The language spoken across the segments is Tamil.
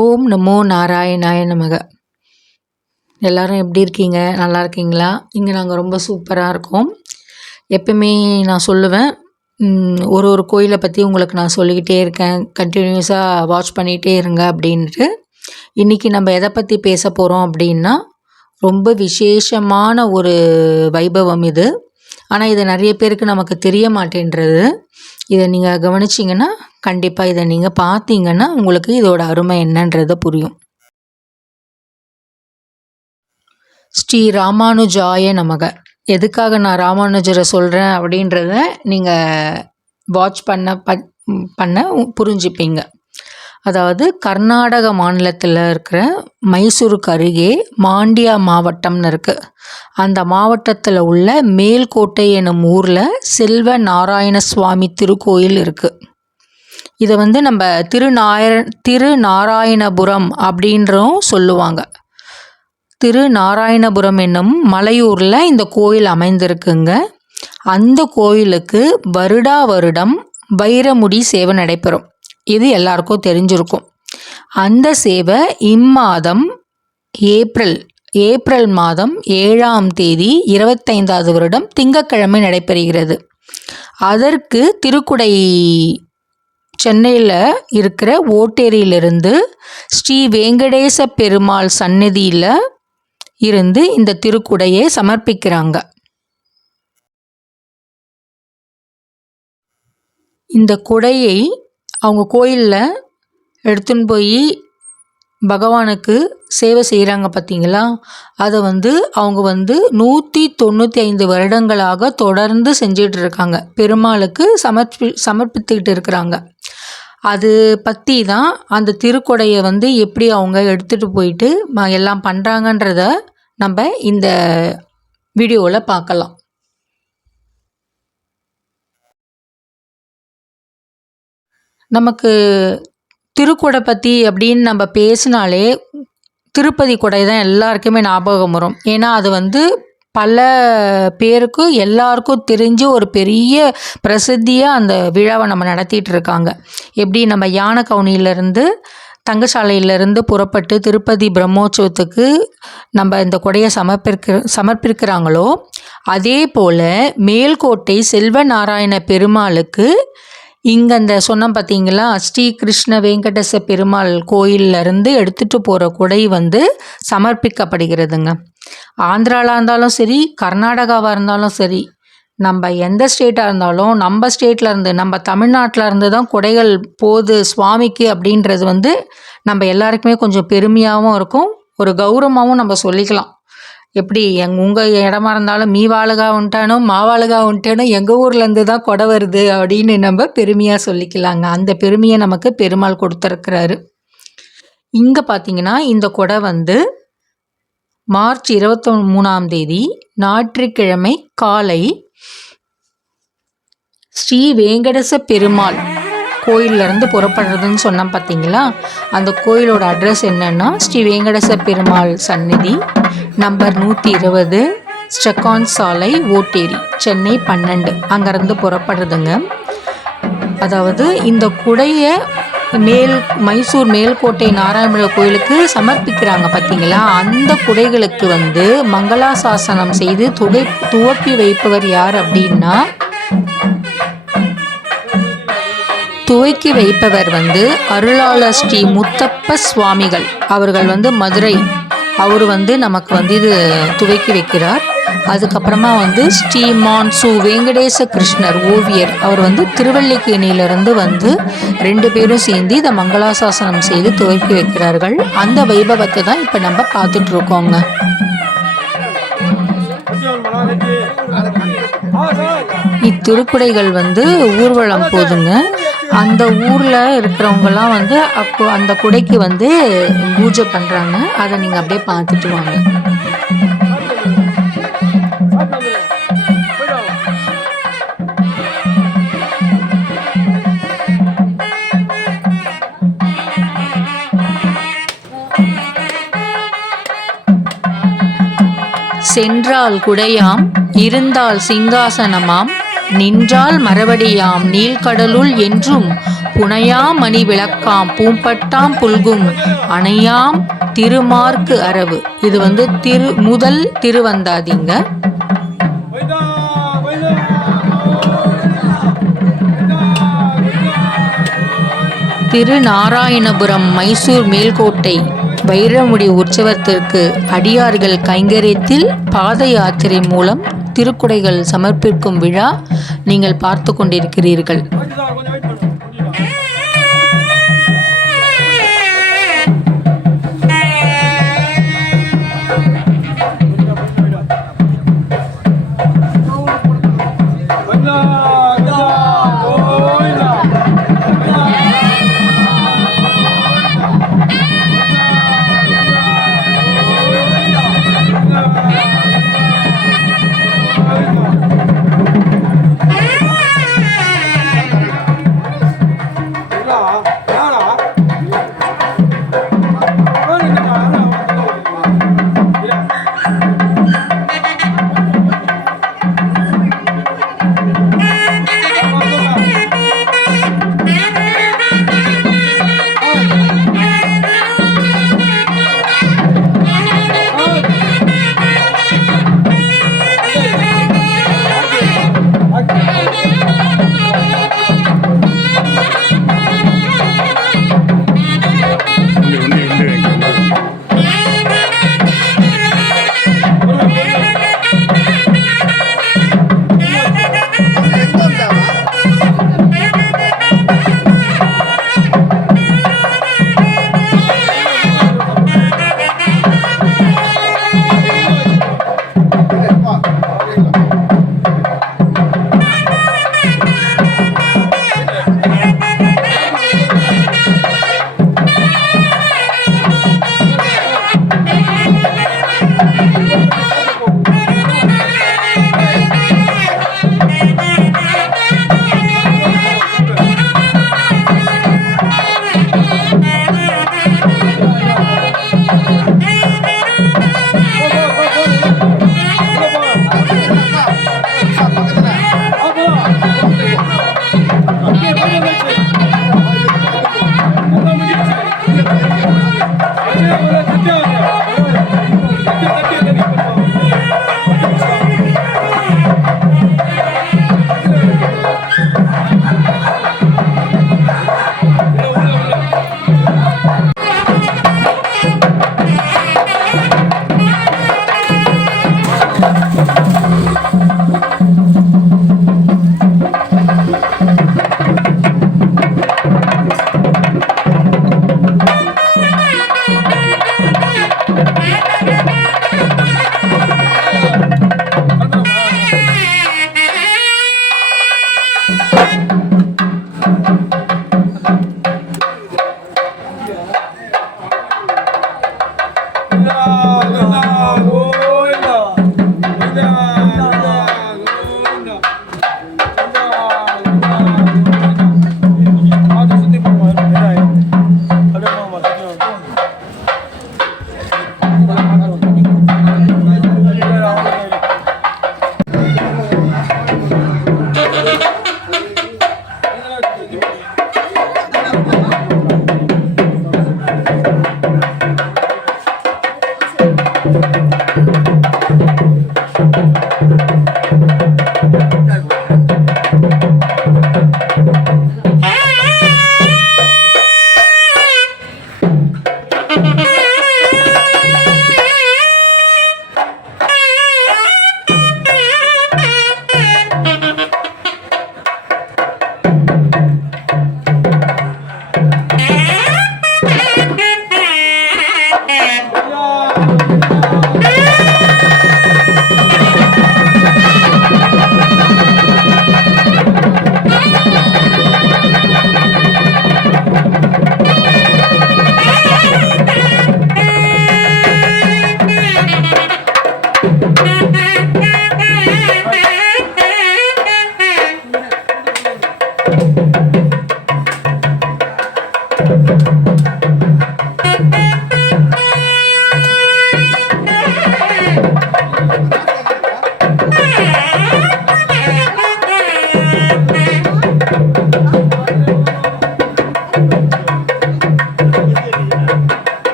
ஓம் நமோ நாராயணாய நமக. எல்லாரும் எப்படி இருக்கீங்க? நல்லா இருக்கீங்களா? இங்கே நாங்கள் ரொம்ப சூப்பராக இருக்கோம். எப்பவுமே நான் சொல்லுவேன், ஒரு ஒரு கோயிலை பற்றி உங்களுக்கு நான் சொல்லிக்கிட்டே இருக்கேன், கண்டினியூஸாக வாட்ச் பண்ணிகிட்டே இருங்க அப்படின்ட்டு. இன்றைக்கி நம்ம எதை பற்றி பேச போகிறோம் அப்படின்னா, ரொம்ப விசேஷமான ஒரு வைபவம் இது. ஆனால் இது நிறைய பேருக்கு நமக்கு தெரிய மாட்டேன்றது. இதை நீங்கள் கவனிச்சிங்கன்னா, கண்டிப்பாக இதை நீங்கள் பார்த்தீங்கன்னா உங்களுக்கு இதோட அருமை என்னன்றது புரியும். ஸ்ரீ ராமானுஜாய நமக. எதுக்காக நான் ராமானுஜரை சொல்கிறேன் அப்படின்றத நீங்கள் வாட்ச் பண்ண புரிஞ்சுப்பீங்க. அதாவது கர்நாடக மாநிலத்தில் இருக்கிற மைசூருக்கு அருகே மாண்டியா மாவட்டம்னு இருக்குது. அந்த மாவட்டத்தில் உள்ள மேல்கோட்டை எனும் ஊரில் செல்வ நாராயண சுவாமி திருக்கோயில் இருக்குது. இதை நம்ம திருநாராயணபுரம் அப்படின்றும் சொல்லுவாங்க. திருநாராயணபுரம் என்னும் மலையூரில் இந்த கோயில் அமைந்திருக்குங்க. அந்த கோயிலுக்கு வருடா வருடம் வைரமுடி சேவை நடைபெறும். இது எல்லாருக்கும் தெரிஞ்சிருக்கும். அந்த சேவை இம்மாதம் ஏப்ரல் மாதம் 7ஆம் தேதி 25வது வருடம் திங்கட்கிழமை நடைபெறுகிறது. அதற்கு திருக்குடை சென்னையில் இருக்கிற ஓட்டேரியிலிருந்து ஸ்ரீ வெங்கடேச பெருமாள் சந்நிதியில் இருந்து இந்த திருக்குடையை சமர்ப்பிக்கிறாங்க. இந்த குடையை அவங்க கோயிலில் எடுத்துன்னு போய் பகவானுக்கு சேவை செய்கிறாங்க பார்த்தீங்களா? அதை அவங்க 195 வருடங்களாக தொடர்ந்து செஞ்சிட்டு இருக்காங்க. பெருமாளுக்கு சமர்ப்பித்துக்கிட்டு இருக்கிறாங்க. அது பற்றி தான் அந்த திருக்குடையை எப்படி அவங்க எடுத்துகிட்டு போயிட்டு எல்லாம் பண்ணுறாங்கன்றத நம்ம இந்த வீடியோவில் பார்க்கலாம். நமக்கு திருக்குடை பற்றி அப்படின்னு நம்ம பேசினாலே திருப்பதி குடை தான் எல்லாருக்குமே ஞாபகம் வரும். ஏன்னா அது பல பேருக்கு எல்லாருக்கும் தெரிஞ்சு ஒரு பெரிய பிரசித்தியாக அந்த விழாவை நம்ம நடத்திட்டு இருக்காங்க. எப்படி நம்ம யானை கவுனியிலேருந்து தங்கசாலையிலேருந்து புறப்பட்டு திருப்பதி பிரம்மோற்சவத்துக்கு நம்ம இந்த கொடையை சமர்ப்பிக்கிறாங்களோ, அதே போல் மேல்கோட்டை செல்வ நாராயண பெருமாளுக்கு இங்கே அந்த சொன்னோம் பார்த்தீங்களா, ஸ்ரீ கிருஷ்ண வெங்கடேச பெருமாள் கோயிலிருந்து எடுத்துகிட்டு போகிற குடை சமர்ப்பிக்கப்படுகிறதுங்க. ஆந்திராவில் இருந்தாலும் சரி, கர்நாடகாவாக இருந்தாலும் சரி, நம்ம எந்த ஸ்டேட்டாக இருந்தாலும் நம்ம ஸ்டேட்டில் இருந்து நம்ம தமிழ்நாட்டில் இருந்து தான் குடைகள் போகுது சுவாமிக்கு அப்படின்றது நம்ம எல்லாருக்குமே கொஞ்சம் பெருமையாகவும் இருக்கும், ஒரு கௌரவமாகவும் நம்ம சொல்லிக்கலாம். எப்படி உங்கள் இடமா இருந்தாலும் மீவாளுகா உண்டானோ மாவாளுகா உண்டானோ எங்கள் ஊர்லேருந்து தான் கொடை வருது அப்படின்னு நம்ம பெருமையாக சொல்லிக்கலாங்க. அந்த பெருமையை நமக்கு பெருமாள் கொடுத்துருக்கிறாரு. இங்கே பார்த்தீங்கன்னா இந்த கொடை மார்ச் 23ஆம் தேதி ஞாயிற்றுக்கிழமை காலை ஸ்ரீ வெங்கடேச பெருமாள் கோயிலிருந்து புறப்படுறதுன்னு சொன்னோம் பார்த்தீங்களா? அந்த கோயிலோட அட்ரஸ் என்னன்னா, ஸ்ரீ வெங்கடேச பெருமாள் சந்நிதி, நம்பர் 120, ஸ்டெக்கான் சாலை, ஓட்டேரி, சென்னை 12. அங்கேருந்து புறப்படுறதுங்க. அதாவது இந்த குடையை மைசூர் மேல்கோட்டை நாராயண கோயிலுக்கு சமர்ப்பிக்கிறாங்க பார்த்தீங்களா? அந்த குடைகளுக்கு மங்களாசாசனம் செய்து துவக்கி வைப்பவர் யார் அப்படின்னா, துவக்கி வைப்பவர் அருளாளர் ஸ்ரீ முத்தப்ப சுவாமிகள் அவர்கள் மதுரை. அவர் நமக்கு இது துவக்கி வைக்கிறார். அதுக்கப்புறமா ஸ்ரீமான் சு வெங்கடேச கிருஷ்ணர் ஓவியர் அவர் திருவல்லிக்கேணியிலிருந்து 2 பேரும் சேர்ந்து இதை மங்களாசாசனம் செய்து துவக்கி வைக்கிறார்கள். அந்த வைபவத்தை தான் இப்போ நம்ம பார்த்துட்டு இருக்கோங்க. இத்திருக்குடைகள் ஊர்வலம் போதுங்க. அந்த ஊரில் இருக்கிறவங்கலாம் அப்போ அந்த குடைக்கு பூஜை பண்ணுறாங்க. அதை நீங்கள் அப்படியே பார்த்துட்டு வாங்க. சென்றால் குடையாம், இருந்தால் சிங்காசனமாம், நின்றால் மறுபடியாம் நீள்கடலுள் என்றும் புனையாம் மணி விளக்காம் பூம்பட்டாம் புல்கும் அணையாம் திருமார்க்கு அரவு. இது வந்து முதல் திருவந்தாதிங்க. திருநாராயணபுரம் மைசூர் மேல்கோட்டை வைரமுடி உற்சவத்திற்கு அடியார்கள் கைங்கரியத்தில் பாத யாத்திரை மூலம் திருக்குடைகள் சமர்ப்பிக்கும் விழா நீங்கள் பார்த்து கொண்டிருக்கிறீர்கள்.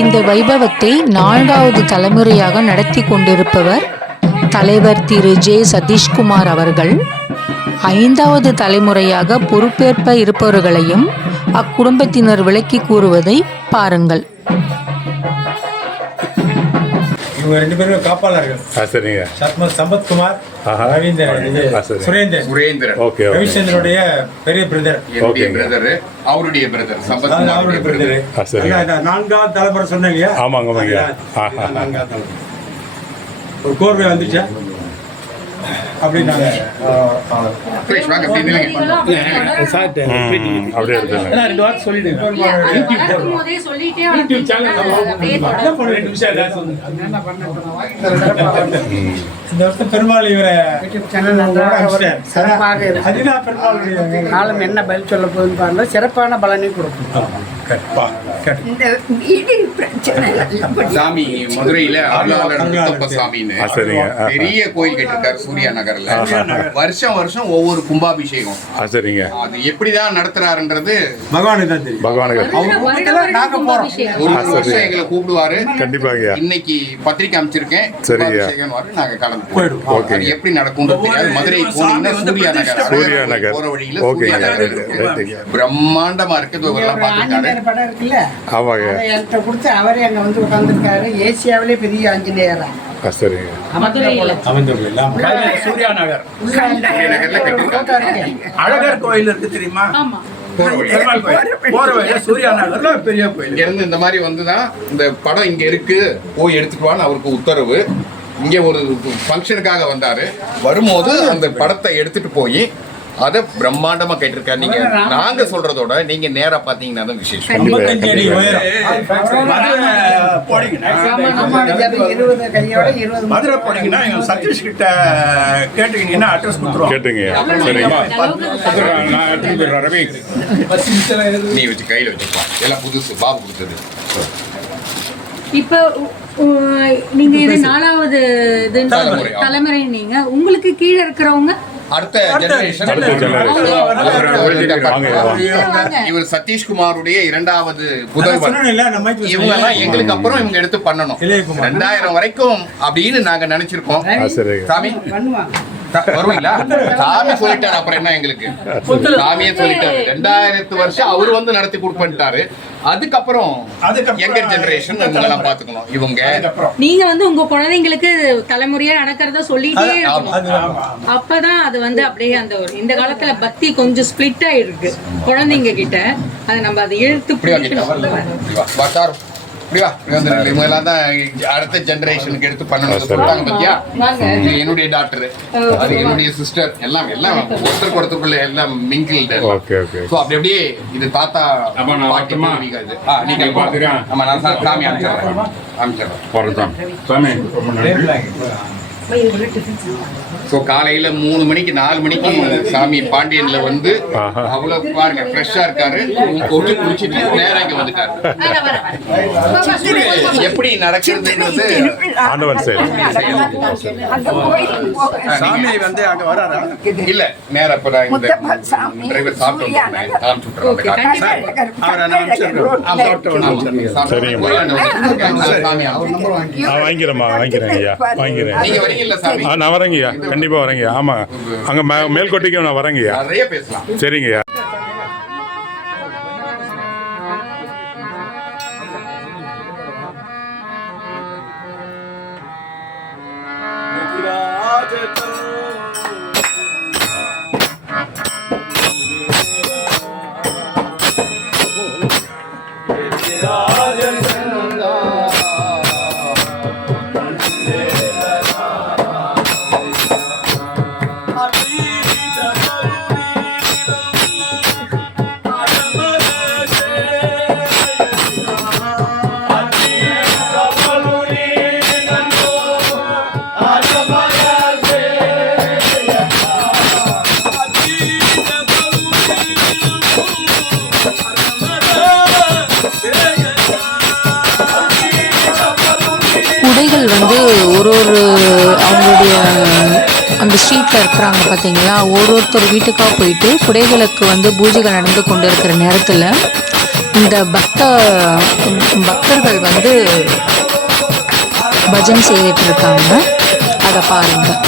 இந்த வைபவத்தை 4வது தலைமுறையாக நடத்தி கொண்டிருப்பவர் தலைவர் திரு ஜே சதீஷ்குமார் அவர்கள். 5வது தலைமுறையாக பொறுப்பேற்ப இருப்பவர்களையும் அக்குடும்பத்தினர் விளக்கி கூறுவதை பாருங்கள். இவங்க 2 பேரும் காப்பாளர்கள். சரிங்க. சம்பத்குமார், சுரேந்திரன், ரவிச்சந்திரனுடைய பெரிய பிரதர், அவருடைய பிரதர் சம்பத், அவருடைய பிரதர். 4வது தலைமுறை சொன்னீங்க. ஆமாங்க. 4வது தலைமுறை ஒரு கோர்வை வந்துச்சா அப்படின்னாங்க. அப்படியே இந்த வருஷம் பெருமாள் இவரை காலம் என்ன பதில் சொல்ல போகுதுன்னு பாருங்க. சிறப்பான பலனை கொடுக்கும். சாமி மதுரையில சாமின்னு பெரிய கோயில் கட்டிருக்காரு சூர்யா நகர்ல. வருஷம் வருஷம் ஒவ்வொரு கும்பாபிஷேகம். சரிங்க. அது எப்படிதான் நடத்துறாருன்றது பகவானுக்கு தான் தெரியும். ஒரு வருஷம் எங்களை கூப்பிடுவாரு. கண்டிப்பாங்க. இன்னைக்கு பத்திரிக்கை அமைச்சிருக்கேன், நாங்க கலந்து போயிடுவோம். எப்படி நடக்கும்ன்றது தெரியாது. மதுரை போனீங்கன்னா சூர்யா நகர் போற வழியில பிரம்மாண்டமா இருக்கு. படம் இருக்குல்ல, என்கிட்ட கொடுத்து அவரே அங்க வந்து உட்கார்ந்துருக்காரு. ஏசியாவிலே பெரிய ஆஞ்சநேயரா. அழகர் கோயில் இருக்கு தெரியுமா? இந்த மாதிரி வந்துதான் இந்த படம் இங்க இருக்கு, போய் எடுத்துட்டு வான்னு அவருக்கு உத்தரவு. இங்க ஒரு ஃபங்க்ஷனுக்காக வந்தாரு. வரும்போது அந்த படத்தை எடுத்துட்டு போய் அதை பிரம்மாண்டமா கேட்டிருக்காரு. நீங்க நாங்க சொல்றதோட நீங்க நேரா பாத்தீங்கன்னா தான் விசேஷம். மதுரை போனீங்கன்னா சதீஷ் கிட்ட கேட்டீங்கன்னா அட்ரஸ் கொடுத்துருவோம். கேட்டுங்க. நீ வச்சு கையில வச்சுக்கலாம். எல்லாம் புதுசு பாபு கொடுத்தது. இப்போ நீங்க இது 4வது தலைமுறை. நீங்க உங்களுக்கு கீழே இருக்கிறவங்க அடுத்த ஜெனரேஷன். இவர் சதீஷ்குமாருடைய 2வது புதல்வர். இவங்க எல்லாம் எங்களுக்கு அப்புறம் இவங்க எடுத்து பண்ணணும். 2000 வரைக்கும் அப்படின்னு நாங்க நினைச்சிருக்கோம். சாமி வருவீங்களா? சாமி சொல்லிட்டாரு. அப்புறம் என்ன எங்களுக்கு? சாமியே சொல்லிட்டாரு. 2000 வருஷம் அவரு வந்து நடத்தி கொடுப்பாரு. அதுக்கப்புறம் யங்கர் ஜெனரேஷன் இவங்கெல்லாம் பாத்துக்கணும். இவங்க நீங்க வந்து உங்க குழந்தைங்களுக்கு தலைமுறையா நடக்கிறத சொல்லிட்டே இருக்கணும். அப்பதான் அது வந்து அப்படியே அந்த ஒரு இந்த காலத்துல பக்தி கொஞ்சம் ஸ்பிளிட் ஆயிருக்கு குழந்தைங்க கிட்ட. அதை நம்ம அதை இழுத்து இவங்கெல்லாம் தான் அடுத்த ஜெனரேஷனுக்கு எடுத்து பண்ணணும் சொல்றாங்க. பத்தியா, என்னுடைய டாக்டர், அது என்னுடைய சிஸ்டர், எல்லாம் ஒருத்தருக்கு ஒருத்தருக்குள்ள எல்லாம் மிங்கிள். சோ அப்படி அப்படியே இது தாத்தா பாட்டி இது. நீங்க ஆமா, நான் சாமி ஸோ காலையில 3 மணிக்கு 4 மணிக்கு சாமி பாண்டியன்ல வந்து அவ்வளவு பாருங்க ஃப்ரெஷ்ஷா இருக்காரு. கொண்டு குடிச்சிட்டு நேரம் இங்க வந்துட்டாரு. எப்படி நடக்குதுன்றது ஆண்டவன் செயல். சாமி வந்து அங்க வராரா? இல்ல, நேரா இப்ப நான் இந்த டிரைவர் சாப்பிட்டு வாங்கிக்கிறேன் ஐயா, வாங்கிக்கிறேன். நீங்க வரீங்கல்ல சாமி? நான் வரேங்கய்யா, கண்டிப்பா வரேங்கய்யா. ஆமா, அங்க மேல்கோட்டைக்கு நான் வரேங்கய்யா. நிறைய பேசலாம். சரிங்கய்யா. குடைகள் வந்து ஒரு அவங்களுடைய அந்த ஸ்ட்ரீட்டில் இருக்கிறாங்க பார்த்தீங்களா, ஒருத்தர் வீட்டுக்காக போயிட்டு குடைகளுக்கு வந்து பூஜைகள் நடந்து கொண்டு இருக்கிற நேரத்தில் இந்த பக்தர்கள் வந்து பஜன் செய்துட்டு இருக்காங்க. அதை பாருங்கள்.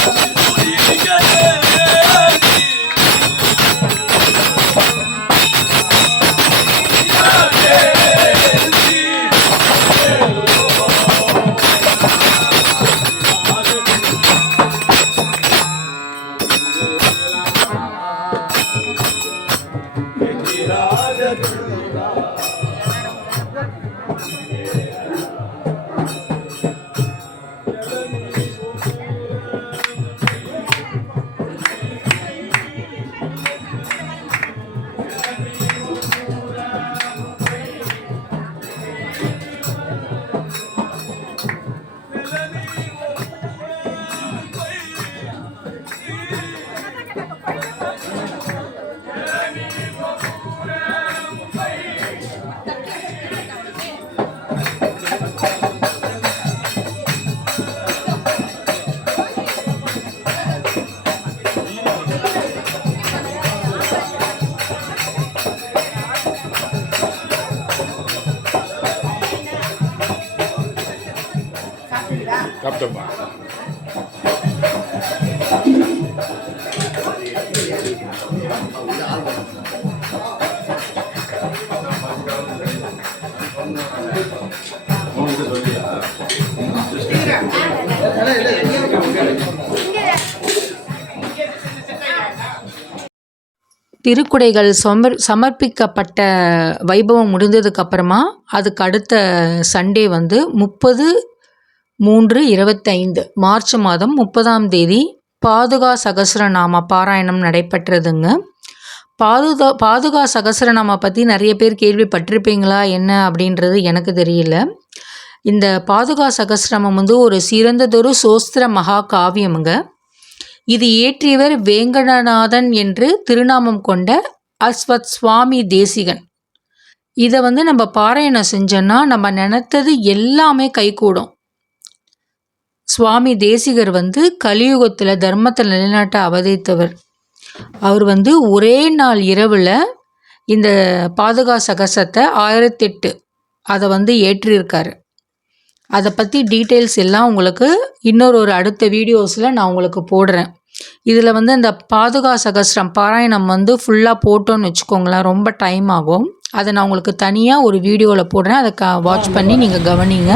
சாப்பிட்டோம்மா. திருக்குடைகள் சமர்ப்பிக்கப்பட்ட வைபவம் முடிந்ததுக்கப்புறமா அதுக்கு அடுத்த சண்டே வந்து 30/3/25 மார்ச் மாதம் 30ஆம் தேதி பாதுகா சகஸ்ரநாம பாராயணம் நடைபெற்றதுங்க. பாதுகா சகஸ்ரநாம பற்றி நிறைய பேர் கேள்விப்பட்டிருப்பீங்களா என்ன அப்படின்றது எனக்கு தெரியல. இந்த பாதுகா சகஸ்ரநாமம் வந்து ஒரு சிறந்ததொரு சோஸ்திர மகா காவியமுங்க. இது இயற்றியவர் வேங்கடநாதன் என்று திருநாமம் கொண்ட அஸ்வத் சுவாமி தேசிகன். இதை வந்து நம்ம பாராயணம் செஞ்சோன்னா நம்ம நினைத்தது எல்லாமே கைகூடும். சுவாமி தேசிகர் வந்து கலியுகத்தில் தர்மத்தை நிலைநாட்ட அவதரித்தவர். அவர் வந்து ஒரே நாள் இரவில் இந்த பாதுகா சகசத்தை 1008 அதை வந்து ஏற்றியிருக்காரு. அதை பற்றி டீட்டெயில்ஸ் எல்லாம் உங்களுக்கு இன்னொரு அடுத்த வீடியோஸில் நான் உங்களுக்கு போடுறேன். இதில் வந்து இந்த பாதுகா சகஸ்ரம் பாராயணம் வந்து ஃபுல்லாக போட்டோன்னு வச்சுக்கோங்களேன், ரொம்ப டைம் ஆகும். அதை நான் உங்களுக்கு தனியாக ஒரு வீடியோவில் போடுறேன். அதை வாட்ச் பண்ணி நீங்கள் கவனிங்க.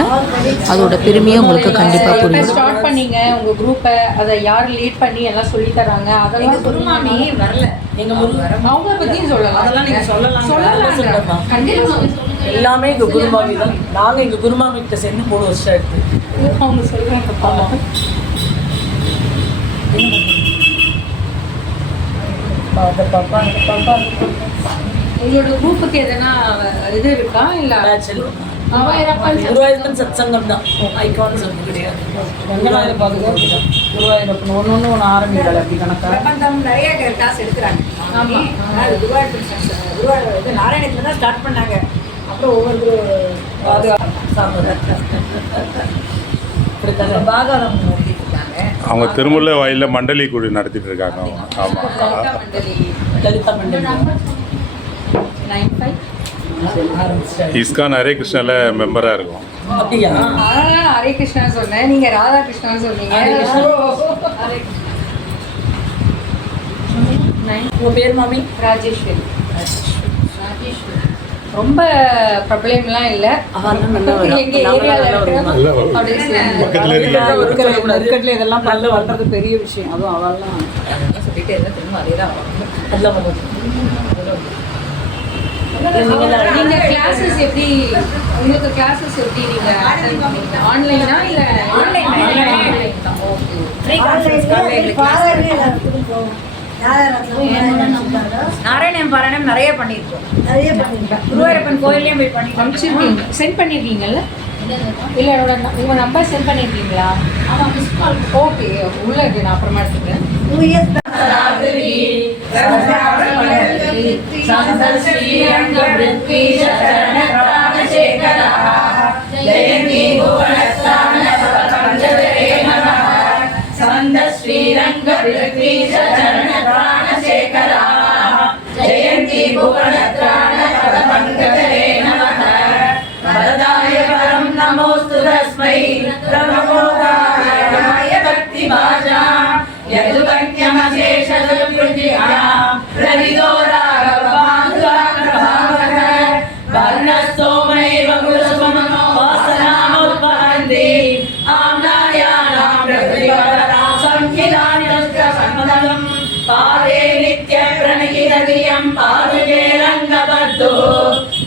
அதோட பெருமையை உங்களுக்கு கண்டிப்பாக புரியும். ஸ்டார்ட் பண்ணீங்க உங்கள் குரூப்பை, அதை யார் லீட் பண்ணி எல்லாம் சொல்லி தராங்க, அதெல்லாம் குருமாமி வரல. அவங்க பற்றியும் சொல்லலாம். அதெல்லாம் நீங்கள் சொல்லலாம். கண்டிப்பாக எல்லாமே எங்கள் குருமாமி தான். நாங்கள் எங்கள் குருமாமி கிட்ட சேர்ந்து 3 வருஷம் எடுத்து அவங்க சொல்கிறாங்க. பாப்பா உங்களோட குரூப்புக்கு எதனா இது இருக்கா? இல்லை குருவாயூரப்பன் சத்சங்கம் தான், ஐகான் சொல்லு கிடையாது. குருவாயூரப்பன் ஒன்று ஆரம்பிக்கல அப்படி கணக்காக நிறைய கிளாஸ் எடுக்கிறாங்க. ஆமாம், குருவாயூர் நாராயணத்தில் தான் ஸ்டார்ட் பண்ணாங்க. அப்புறம் ஒவ்வொரு பாகாரம் அவங்க திருமுல்லை வாயிலில் மண்டலி குழு நடத்திட்டு இருக்காங்க. ஆமாம், லலிதா மண்டலி. இஸ்கான் ஹரே கிருஷ்ணால மெம்பராக இருக்கும். அப்படியா? ஹரே கிருஷ்ணா சொன்னேன், நீங்கள் ராதா கிருஷ்ணா சொன்னீங்க. உங்கள் பேர் மாமி? ராஜேஸ்வரி. ரொம்ப ப்ராப்ளம்லாம் இல்லை. எங்கள் ஏரியாவில் பக்கத்தில் இதெல்லாம் நல்ல வளர்றது பெரிய விஷயம். அதுவும் அவெல்லாம் சொல்லிட்டு எதாவது திரும்ப அதே தான் நீங்கள் கிளாஸஸ் எப்படி, உங்களுக்கு கிளாஸஸ் எப்படி நீங்கள் ஆன்லைனா இல்லை? ஆன்லைன் தான். நாராயணன் பாராயணம் நிறைய பண்ணியிருக்கோம். குருவாயூரப்பன் கோயிலையும் போய் பண்ணி அனுப்பிச்சிருக்கீங்க, சென்ட் பண்ணியிருக்கீங்கல்ல? இல்லை, உங்கள் நம்பர் சென்ட் பண்ணியிருக்கீங்களா? ஆமாம், மிஸ் கால். ஓகே, உள்ள இருக்கு, நான் அப்புறமா எடுத்துக்கிறேன். ஜெயந்தி புவனத்ராண பத பங்கஜரே पादुके रङ्गबद्धो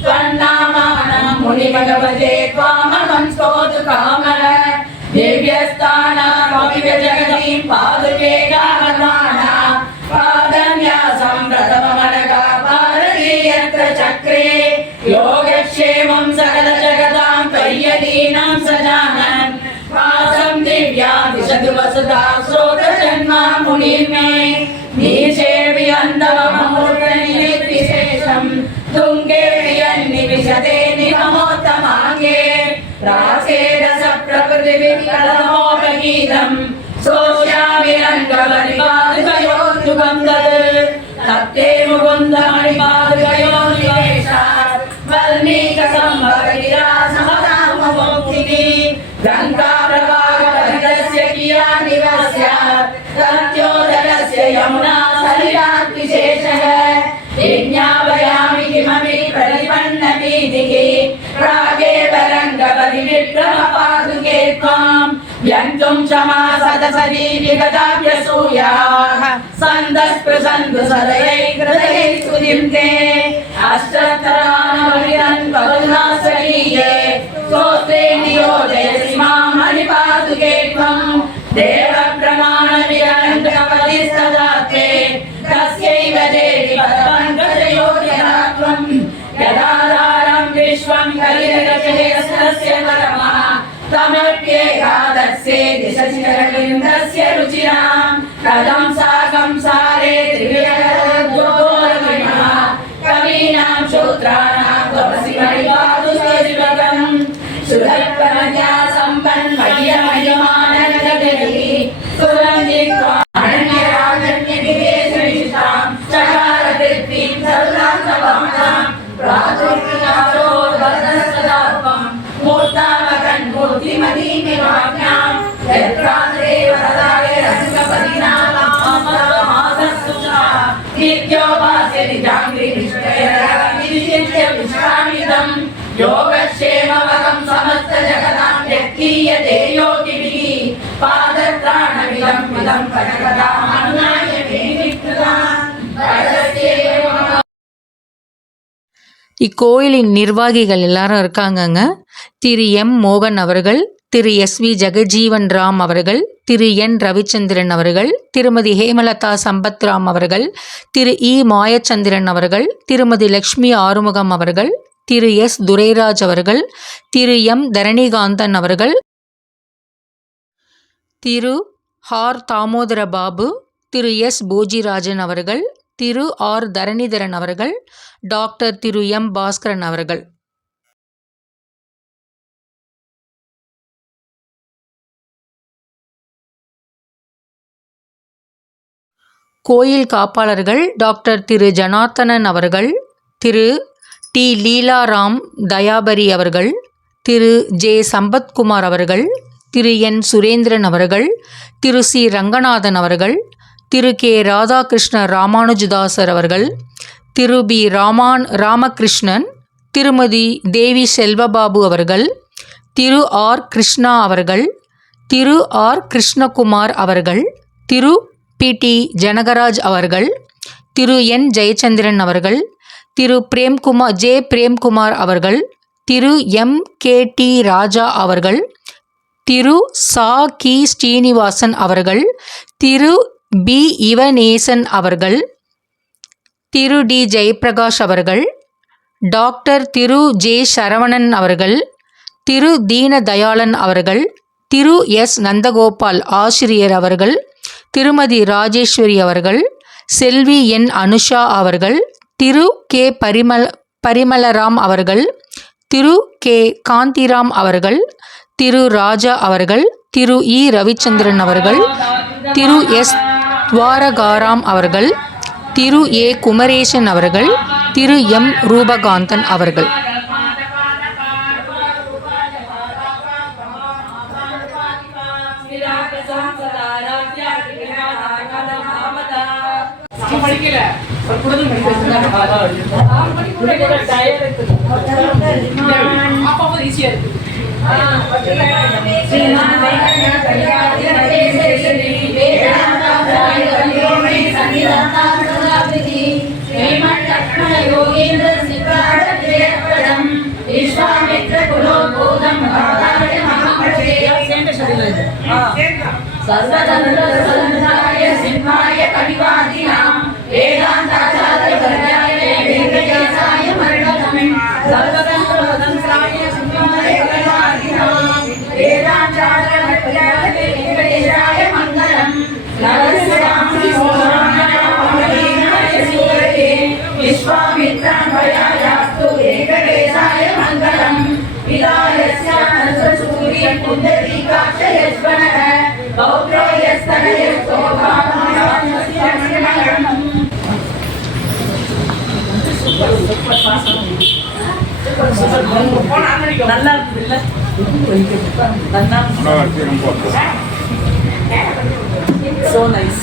त्वन्नामानं मुनिभगवते त्वामहं स्तोतु कामः दिव्यस्थानामपि जगतीं पादुके गाहमाना पादन्यासं प्रथममनगा पारति यत्र चक्रे योगक्षेमं सकलजगतां त्वय्यदीनां सजानन् वासं दिव्यां दिशतु वसुधा श्रोतजन्मा मुनिर्मे नीचेऽभियन्दवमूर्तनिर्विशेषं तुङ्गे प्रियन्निविशते निममोत्तमाङ्गे रासेरसप्रकृतिविकलमोपगीतं सोष्यामि रङ्गवरिपादुकयोर्युगं तत् तत्ते मुकुन्दमणिपादुकयोर्निवेशात् वल्मीकसंभवविरासमदाममोक्तिनि गङ्गाप्रवाहपरितस्य कियानिवस्यात् तत्योदरस्य यमुना सलिलात् विशेषः विज्ञापयामि किमपि परिपन्नपीतिः प्रागेव रङ्गवरिविक्रमपादुके त्वां व्यङ्क्तुं क्षमा सदसदी विगताभ्यसूयाः सन्दस्पृशन्तु सदयै हृदयै स्तुतिं ते अष्टोत्तरानवमिदं भवना स्वकीये स्तोत्रे नियोजयसि मां मणिपादुके त्वं देवप्रमाणविरङ्गपतिस्तदाते तस्यैव देवि पदपङ्कजयोगिरात्वं यदाधारं विश्वं कलिरचयस्तस्य परमः तमप्येकादस्ये दिशशिखरलिङ्गस्य रुचिरां कथं साकं सारे त्रिविधोरमणिः कवीनां शूद्राणां तपसि मणिपादुके शिवकं सुरप्रज्ञा सम्पन्नमयमयमानजगतिः सुरञ्जित्वा अनन्यराजन्यनिवेशनिष्ठां चकार पृथ्वीं सर्वान्तवासां प्रातुर्विनाशोर्वदनस्तदात्मं मूर्तामकन् मूर्तिमतीमिवाज्ञां यत्रात्रे वरदाय रङ्गपतिनामासस्तुषा नित्योपास्य निजाङ्घ्रिनिष्ठयविशिष्य विश्रामितं योगक्षेमवहं समस्तजगतां व्यक्तीयते योगिभिः पादत्राणमिदं विदं कनकदामनुनाय मे विकृतां இக்கோயிலின் நிர்வாகிகள் எல்லாரும் இருக்காங்கங்க. திரு எம் மோகன் அவர்கள், திரு எஸ்வி ஜெகஜீவன் ராம் அவர்கள், திரு என் ரவிச்சந்திரன் அவர்கள், திருமதி ஹேமலதா சம்பத்ராம் அவர்கள், திரு இ மாயச்சந்திரன் அவர்கள், திருமதி லக்ஷ்மி ஆறுமுகம் அவர்கள், திரு எஸ் துரைராஜ் அவர்கள், திரு எம் தரணிகாந்தன் அவர்கள், திரு ஆர் தாமோதர பாபு, திரு எஸ் போஜிராஜன் அவர்கள், திரு ஆர் தரணிதரன் அவர்கள், டாக்டர் திரு எம் பாஸ்கரன் அவர்கள். கோயில் காப்பாளர்கள் டாக்டர் திரு ஜனார்த்தனன் அவர்கள், திரு டி லீலாராம் தயாபரி அவர்கள், திரு ஜே சம்பத்குமார் அவர்கள், திரு என் சுரேந்திரன் அவர்கள், திரு சி ரங்கநாதன் அவர்கள், திரு கே ராதாகிருஷ்ண ராமானுஜதாசர் அவர்கள், திரு பி ராமகிருஷ்ணன், திருமதி தேவி செல்வபாபு அவர்கள், திரு ஆர் கிருஷ்ணா அவர்கள், திரு ஆர் கிருஷ்ணகுமார் அவர்கள், திரு பி டி ஜனகராஜ் அவர்கள், திரு என் ஜெயச்சந்திரன் அவர்கள், திரு பிரேம்குமார் அவர்கள், திரு எம் கே டி ராஜா அவர்கள், திரு சா கி ஸ்ரீனிவாசன் அவர்கள், திரு பி இவநேசன் அவர்கள், திரு டி ஜெயபிரகாஷ் அவர்கள், டாக்டர் திரு ஜே சரவணன் அவர்கள், திரு தீனதயாளன் அவர்கள், திரு எஸ் நந்தகோபால் ஆசிரியர் அவர்கள், திருமதி ராஜேஸ்வரி அவர்கள், செல்வி என் அனுஷா அவர்கள், திரு கே பரிமளராம் அவர்கள், திரு கே காந்திராம் அவர்கள், திரு ராஜா அவர்கள், திரு இ ரவிச்சந்திரன் அவர்கள், திரு எஸ் துவாரகாராம் அவர்கள், திரு ஏ குமரேசன் அவர்கள், திரு எம் ரூபகாந்தன் அவர்கள். Hey, सर्वतन्त्रस्वतन्त्राय सिंहाय कविवादिनां वेदान्ताचार्य पर्याये वेंकटेशाय मरणगमन् सर्वतन्त्रस्वतन्त्राय सिंहाय कविवादिनां वेदान्ताचार्य पर्याये वेंकटेशाय मङ्गलम् नरस्यामि सोमानाय सूरये विश्वामित्राभयायास्तु वेंकटेशाय मङ्गलम् विदायस्यानससूर्य पुण्डरीकाक्षयस्वनः गौत्रो நல்லா இருக்குல்ல so nice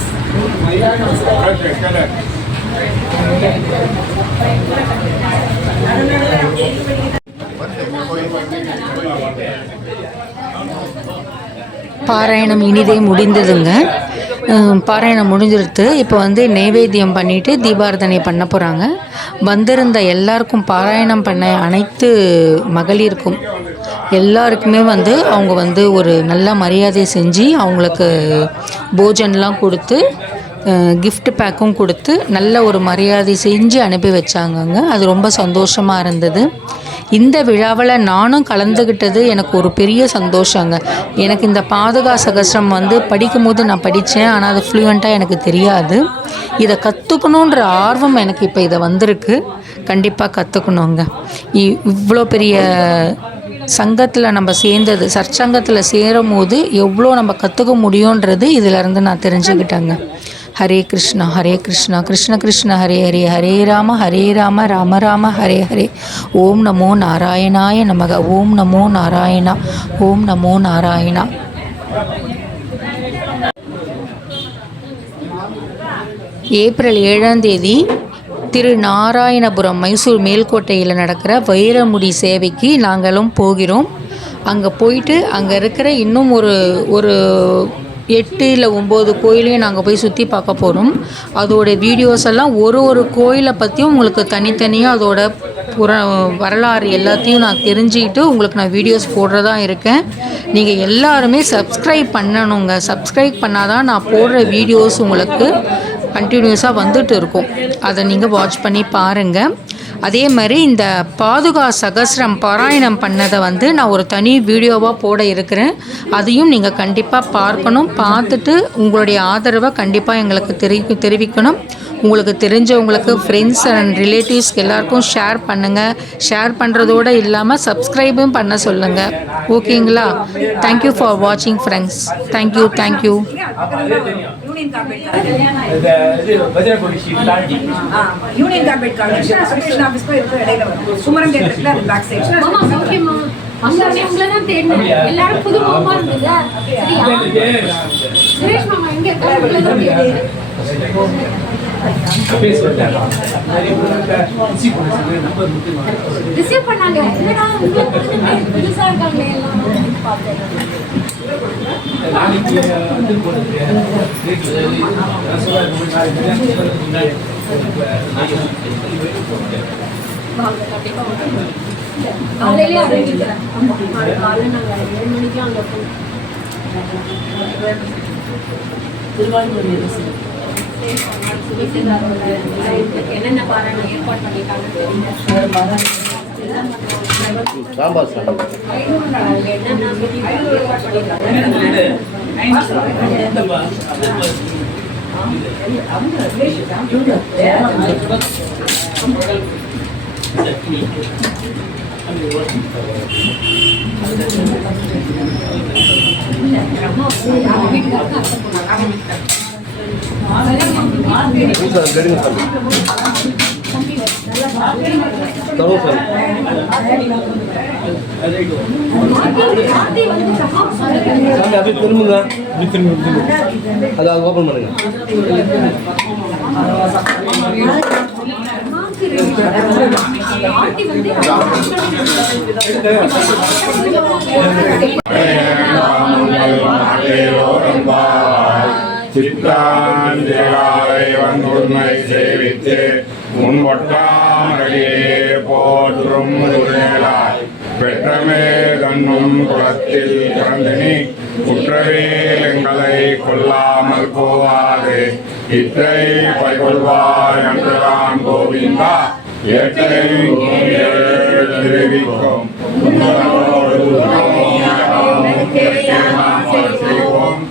பாராயணம் இனிதே முடிந்ததுங்க. பாராயணம் முடிஞ்சிருத்து. இப்போ வந்து நைவேத்தியம் பண்ணிவிட்டு தீபாரதனை பண்ண போகிறாங்க. வந்திருந்த எல்லாருக்கும் பாராயணம் பண்ண அனைத்து மகளிருக்கும் எல்லாருக்குமே வந்து அவங்க வந்து ஒரு நல்ல மரியாதை செஞ்சு அவங்களுக்கு போஜனெலாம் கொடுத்து கிஃப்ட் பேக்கும் கொடுத்து நல்ல ஒரு மரியாதை செஞ்சு அனுப்பி வச்சாங்கங்க. அது ரொம்ப சந்தோஷமாக இருந்தது. இந்த விழாவில் நானும் கலந்துக்கிட்டது எனக்கு ஒரு பெரிய சந்தோஷங்க. எனக்கு இந்த பாதுகா சகஸ்ரம் வந்து படிக்கும்போது நான் படித்தேன், ஆனால் அது ஃப்ளூயண்ட்டாக எனக்கு தெரியாது. இதை கற்றுக்கணுன்ற ஆர்வம் எனக்கு இப்போ இதை வந்திருக்கு. கண்டிப்பாக கற்றுக்கணுங்க. இவ்வளோ பெரிய சங்கத்தில் நம்ம சேர்ந்தது, சற்சங்கத்தில் சேரும் போது எவ்வளோ நம்ம கற்றுக்க முடியுன்றது இதிலேருந்து நான் தெரிஞ்சுக்கிட்டேங்க. ஹரே கிருஷ்ணா ஹரே கிருஷ்ணா கிருஷ்ண கிருஷ்ண ஹரே ஹரே ஹரே ராம ராம ராம ஹரே ஹரே. ஓம் நமோ நாராயணாய நமக. ஓம் நமோ நாராயணா. ஓம் நமோ நாராயணா. ஏப்ரல் 7ஆம் தேதி திரு நாராயணபுரம் மைசூர் மேல்கோட்டையில் நடக்கிற வைரமுடி சேவைக்கு நாங்களும் போகிறோம். அங்கே போயிட்டு அங்கே இருக்கிற இன்னும் ஒரு 8 இல்லை 9 கோயிலையும் நாங்கள் போய் சுற்றி பார்க்க போகிறோம். அதோட வீடியோஸ் எல்லாம் ஒரு கோயிலை பற்றியும் உங்களுக்கு தனித்தனியாக அதோட வரலாறு எல்லாத்தையும் நான் தெரிஞ்சுக்கிட்டு உங்களுக்கு நான் வீடியோஸ் போடுறதா இருக்கேன். நீங்கள் எல்லாருமே சப்ஸ்கிரைப் பண்ணணுங்க. சப்ஸ்கிரைப் பண்ணாதான் நான் போடுற வீடியோஸ் உங்களுக்கு கண்டினியூஸாக வந்துட்டு இருக்கும். அதை நீங்கள் வாட்ச் பண்ணி பாருங்கள். அதே மாதிரி இந்த பாதுகா சகஸ்ரம் பாராயணம் பண்ணதை வந்து நான் ஒரு தனி வீடியோவாக போட இருக்கிறேன். அதையும் நீங்கள் கண்டிப்பாக பார்க்கணும். பார்த்துட்டு உங்களுடைய ஆதரவை கண்டிப்பாக எங்களுக்கு தெரிவிக்கணும். உங்களுக்கு தெரிஞ்சவங்களுக்கு ஃப்ரெண்ட்ஸ் அண்ட் ரிலேட்டிவ்ஸ்க்கு எல்லாருக்கும் ஷேர் பண்ணுங்கள். ஷேர் பண்ணுறதோடு இல்லாமல் சப்ஸ்கிரைபும் பண்ண சொல்லுங்கள். ஓகேங்களா? தேங்க்யூ ஃபார் வாட்சிங் friends. Thank you. Union carpet college Krishna ஆபீஸ்க்கு இடையில வரும். சுமரன் தேட்டர்ல அது பேக் சைடு. மாமா ஓகேமா. அங்க உங்களை தான் தேடுனேன். எல்லாரும் புது மாமா இருந்தீங்க. சரியா? சுரேஷ் மாமா எங்க இருக்காரு? உங்களை தான் தேடுறேன். ரிசீவ் பண்ணாங்க. என்னடா புதுசா இருக்காங்க எல்லாம் பார்த்தேன். காலையிலே அறிவிக்கிறேன். காலையில் நாங்கள் 7 மணிக்கு அங்கே போய் என்னென்ன பாராயணம் ஏற்பாடு பண்ணிட்டாங்கன்னு தெரியும். சாம்பார் சாதம் திரும்புங்க. அதை ஓபன் பண்ணுங்க. சித்தாந்திராய் வந்து உண்மை சேவித்து முன்பொட்டா தாமரையே போற்றும் முருகேலாய் பெற்றமே தன்னும் குலத்தில் பிறந்தனி குற்றவேல் எங்களை கொல்லாமல் போவாது இற்றை பைகொள்வாய் என்றுதான் கோவிந்தா ஏற்றை தெரிவிக்கும் செய்வோம்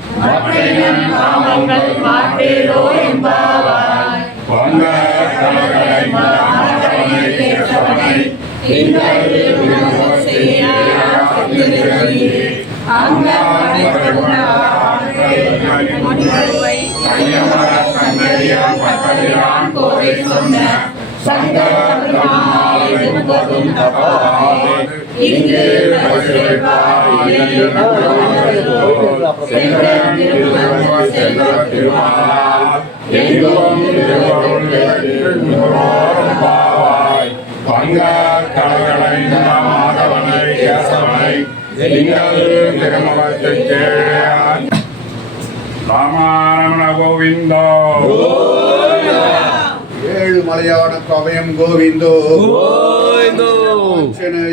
வந்த பங்க கடகளை மாதவனை கேசவனை நீங்கள் திருமணத்தை ராமாரமண கோவிந்தோ ஏழு மலையாட கவயம் கோவிந்தோ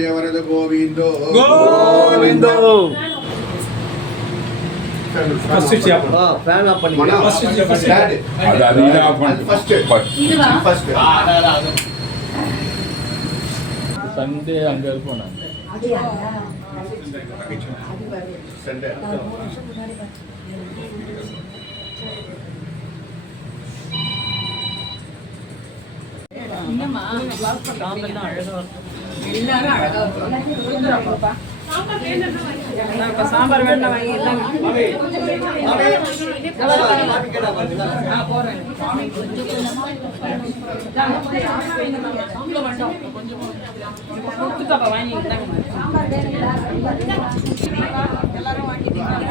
அவரது கோவிந்தோ சண்டே அங்க இருப்போம் சாம்பார் வேண்டாம் எல்லாரும் வாங்கிட்டீங்களா?